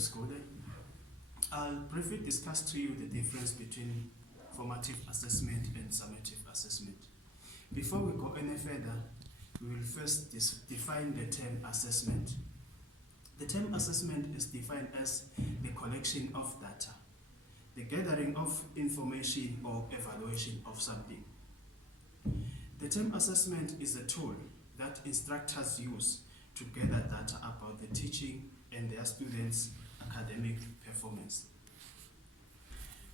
school day. I'll briefly discuss to you the difference between formative assessment and summative assessment. Before we go any further, we will first define the term assessment. The term assessment is defined as the collection of data, the gathering of information or evaluation of something. The term assessment is a tool that instructors use to gather data about the teaching and their students' academic performance.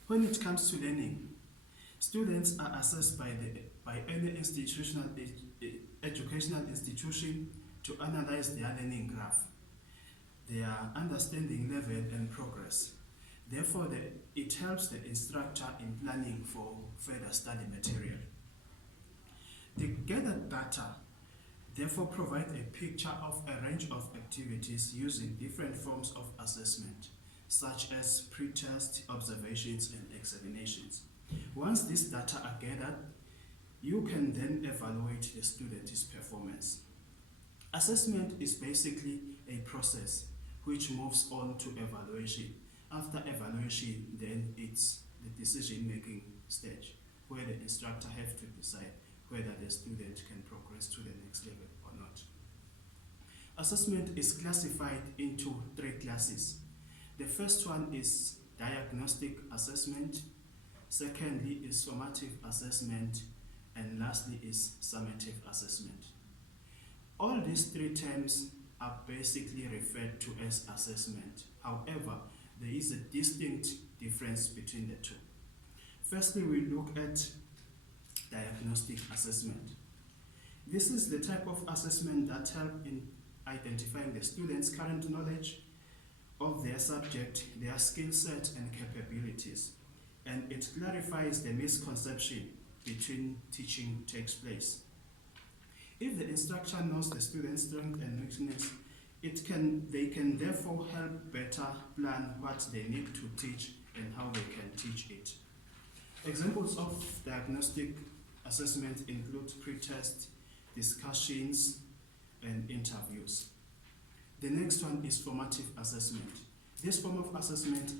When it comes to learning, students are assessed by any institutional educational institution to analyze their learning graph, their understanding level and progress. Therefore, it helps the instructor in planning for further study material. The gathered data therefore provide a picture of a range of activities using different forms of assessment, such as pre-test, observations, and examinations. Once these data are gathered, you can then evaluate the student's performance. Assessment is basically a process which moves on to evaluation. After evaluation, then it's the decision-making stage, where the instructor has to decide whether the student can progress to the next level or not. Assessment is classified into 3 classes. The first one is diagnostic assessment, secondly is formative assessment, and lastly is summative assessment. All these 3 terms are basically referred to as assessment. However, there is a distinct difference between the two. Firstly, we look at diagnostic assessment. This is the type of assessment that helps in identifying the students' current knowledge of their subject, their skill set and capabilities, and it clarifies the misconception between teaching takes place. If the instructor knows the student's strength and weakness, they can therefore help better plan what they need to teach and how they can teach it. Examples of diagnostic assessment include pre-test, discussions, and interviews. The next one is formative assessment. This form of assessment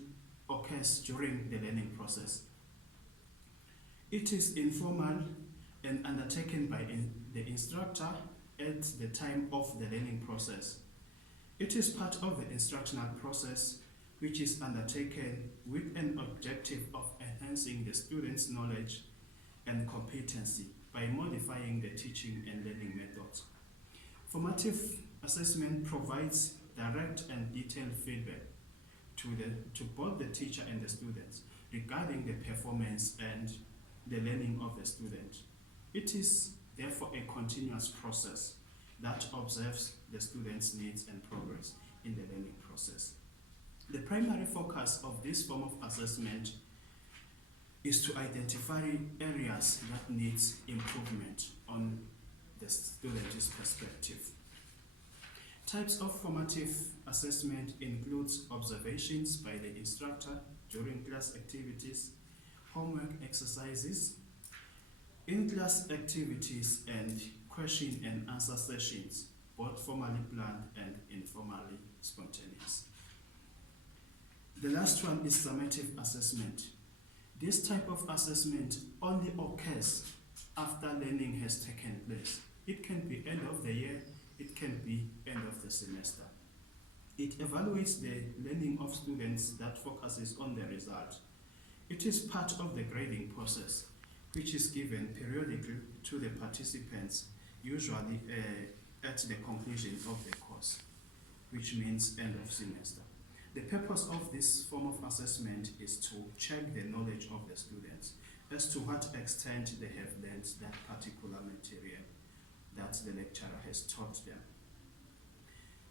occurs during the learning process. It is informal and undertaken by the instructor at the time of the learning process. It is part of the instructional process which is undertaken with an objective of enhancing the student's knowledge and competency by modifying the teaching and learning methods. Formative assessment provides direct and detailed feedback to both the teacher and the students regarding the performance and the learning of the student. It is therefore a continuous process that observes the student's needs and progress in the learning process. The primary focus of this form of assessment is to identify areas that needs improvement on the student's perspective. Types of formative assessment includes observations by the instructor during class activities, homework exercises, in-class activities, and question and answer sessions, both formally planned and informally spontaneous. The last one is summative assessment. This type of assessment only occurs after learning has taken place. It can be end of the year, it can be end of the semester. It evaluates the learning of students that focuses on the result. It is part of the grading process, which is given periodically to the participants, usually at the conclusion of the course, which means end of semester. The purpose of this form of assessment is to check the knowledge of the students as to what extent they have learned that particular material that the lecturer has taught them.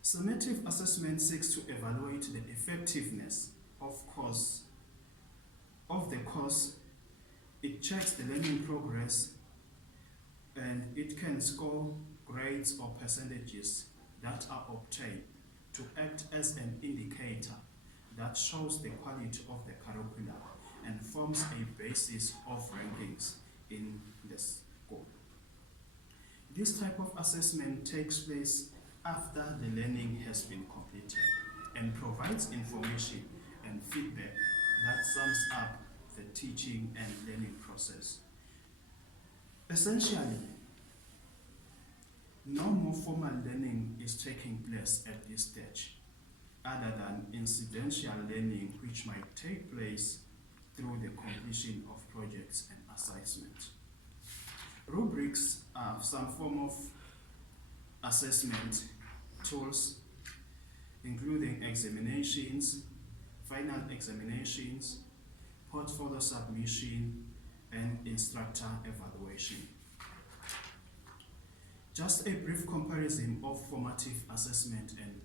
Summative assessment seeks to evaluate the effectiveness of the course. It checks the learning progress and it can score grades or percentages that are obtained to act as an indicator that shows the quality of the curriculum and forms a basis of rankings in the school. This type of assessment takes place after the learning has been completed. and provides information and feedback that sums up the teaching and learning process. Essentially, no more formal learning is taking place at this stage, other than incidental learning which might take place through the completion of projects and assessment. Rubrics are some form of assessment tools, including examinations, final examinations, portfolio submission, and instructor evaluation. Just a brief comparison of formative assessment and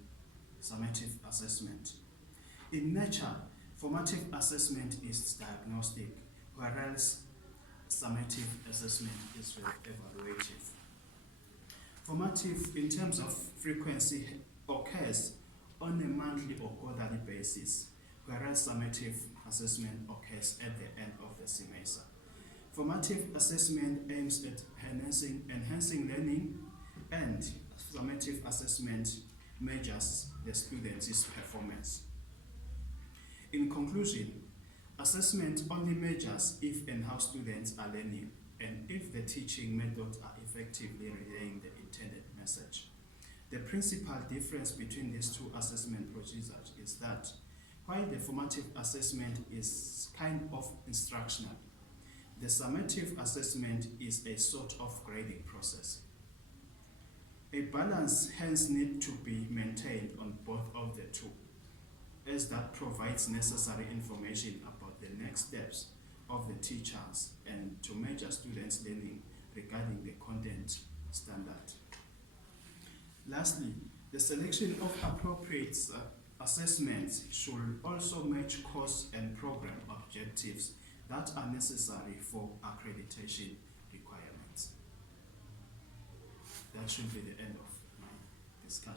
summative assessment. In nature, formative assessment is diagnostic, whereas summative assessment is evaluative. Formative, in terms of frequency, occurs on a monthly or quarterly basis, whereas summative assessment occurs at the end of the semester. Formative assessment aims at enhancing learning, and summative assessment measures the students' performance. In conclusion, assessment only measures if and how students are learning and if the teaching methods are effectively relaying the intended message. The principal difference between these two assessment procedures is that while the formative assessment is kind of instructional, the summative assessment is a sort of grading process. A balance hence needs to be maintained on both of the two, as that provides necessary information about the next steps of the teachers and to measure students' learning regarding the content standard. Lastly, the selection of appropriate assessments should also match course and program objectives that are necessary for accreditation requirements. That should be the end of my discussion.